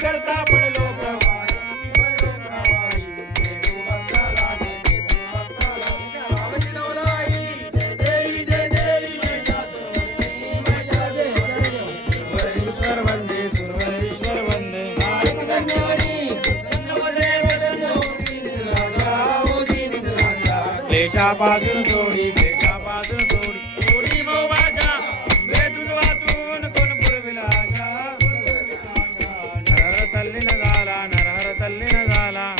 करता पण लोक क्लेशापासून सोडी నరహర తల్లిన గాలా.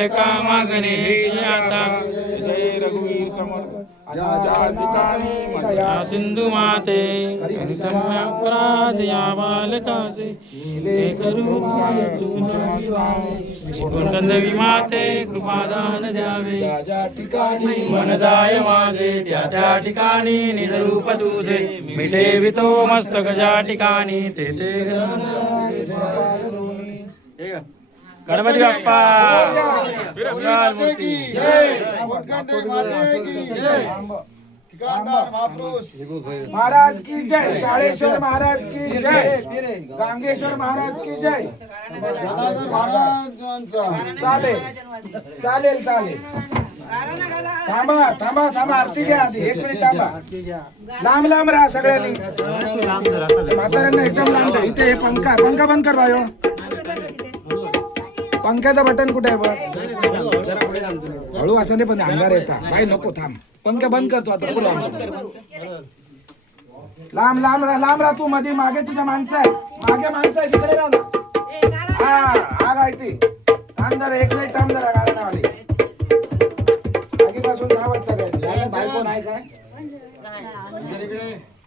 काय का मागणे आता जय रघुवीर माते अपराध या माते कृपादान द्यावे। मनदाय माझे त्या त्या ठिकाणी निजरूप तुझे। मिटे वितो मस्तक ज्या ठिकाणी ते ते गणपती महाराज की जय! काळेश्वर महाराज की जय! गांगेश्वर महाराज की जय! चालेल. चालेल चालेल. थांबा थांबा थांबा. आरती घ्या आधी. एक मिनिट थांबा. लांब लांब राहा सगळ्यांनी. म्हाताऱ्यांना एकदम लांब इथे हे पंखा पंखा बंद कर भाई पंख्याचं बटन कुठे आहे बघ? हळू असं नाही पण अंगार येतात बाय नको थांब. पंख्या बंद करतो आता बोला लांब. लांब राह लांब राह तू मध्ये मागे तुझ्या माणसं आहे मागे माणसं आहे तिकडे राह ना. हा आग आहे ती थांब जरा एक मिनिट थांब जरा गारणावाली आगीपासून धावत बायको नाही काय?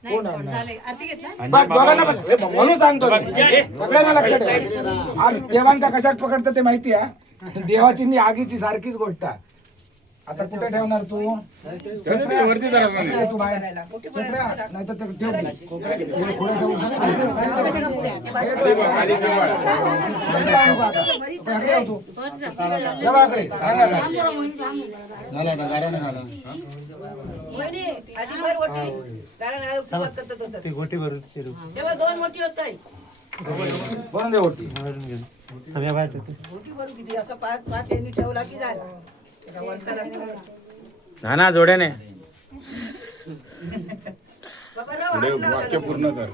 कोण आहे? बस, दोघांना बस. हे म्हणून सांगतो मी. सगळ्यांना लक्ष ठेवा. आज देवांका कशात पकडतं ते माहिती आहे? देवाची आणि आगीची सारखीच गोष्ट आहे. आता कुठे ठेवणार तू? वरती तू बाहेर? नाही तर ठेव. की. पुढे ठेवू. हे ठेव. खाली ठेव. इकडे. आणू का आता? इकडे ठेव तू. देवाकडे सांगा काय. तेव्हा दोन मोठी होत आहे भरून दे वरती. मोठी भरू किती? असं पाच पाच यांनी ठेवला की झाला. त्याला वरचाला नाही. ना ना जोड्याने. वाक्य पूर्ण कर.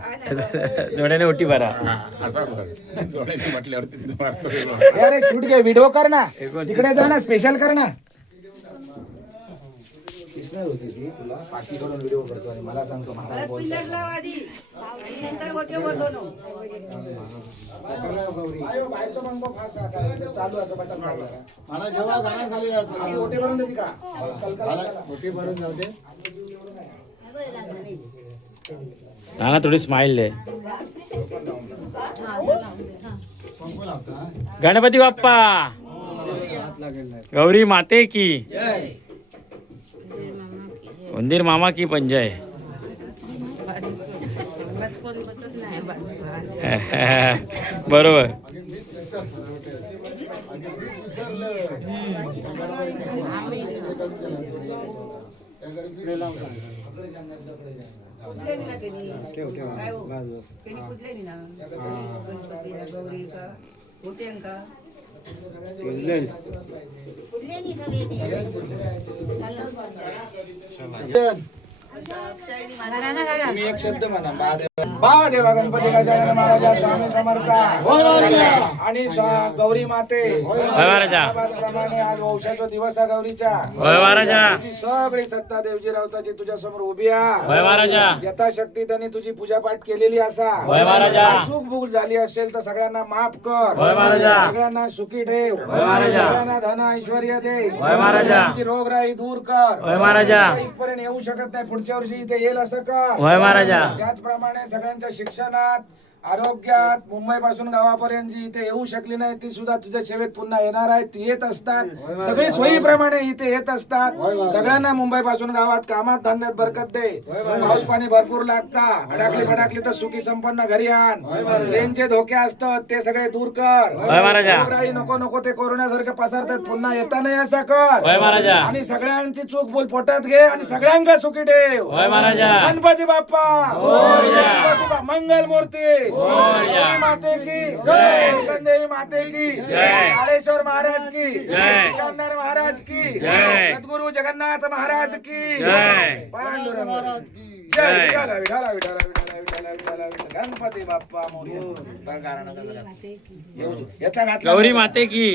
जोड्याने ओटी भरा. जोड्याने म्हटल्यावरती शूट घे व्हिडिओ कर ना. तिकडे जा ना स्पेशल कर ना. होती ती. तुला पाठी करून व्हिडिओ करतो आणि मला सांगतो महाराज. चालू आहे. मला जेव्हा गाणं खाली भरून देते का? मोठी भरून जाऊ दे. ना ना थोडी स्माइल दे? गणपती बाप्पा! गौरी माते की. उंदीर मामा की पंजय। बरोबर। ठेव ना तुम्ही एक शब्द म्हणा महादेव महादेवा गणपती गजानन महाराजा स्वामी समर्थ. आणि स्वा- गौरी माते. होय महाराजा प्रमाणे आज वंशाचा दिवस आहे गौरीचा. होय महाराजा तुझी सगळी सत्ता देवजी रावताची तुझ्या समोर उभी आहे. होय महाराजा यथाशक्ती त्यांनी तुझी पूजापाठ केलेली असा. होय महाराजा. चूक भूक झाली असेल तर सगळ्यांना माफ कर. होय महाराजा. सगळ्यांना सुखी ठेव. महाराजा. सगळ्यांना धन ऐश्वर्य दे. होय महाराजा. त्यांची रोगराई दूर कर. होय महाराजा. इथपर्यंत येऊ शकत नाही. पुढच्या वर्षी इथे येईल असं कर होय महाराजा. त्याचप्रमाणे सगळ्यांच्या शिक्षणात आरोग्यात मुंबई पासून गावापर्यंत जी इथे येऊ शकली नाही ती सुद्धा तुझ्या सेवेत पुन्हा येणार आहे. ती येत असतात. सगळी सोयीप्रमाणे इथे येत असतात. सगळ्यांना मुंबई पासून गावात कामात धंद्यात बरकत दे. पाऊस पाणी भरपूर लागता. अडकली फडाकली तर सुखी संपन्न घरी आण. ट्रेनचे धोके असतात ते सगळे दूर कर. नको नको ते कोरोनासारखे पसरतात. पुन्हा येता नाही असं कर. आणि सगळ्यांची चूक बोल पोटात घे आणि सगळ्यांका सुखी ठेव. गणपती बाप्पा. गणपती मंगल मूर्ती माते की जय देवी माते की जय. काळेश्वर महाराज की जय. सिकंदर महाराज की जय. सद्गुरु जगन्नाथ महाराज की जय. पांडुरंग जय जय. विठाला विठाला विठाला विठाला विठाला विठाला विठाला. गणपती बाप्पा मोरया. येऊ घातला गौरी माते की.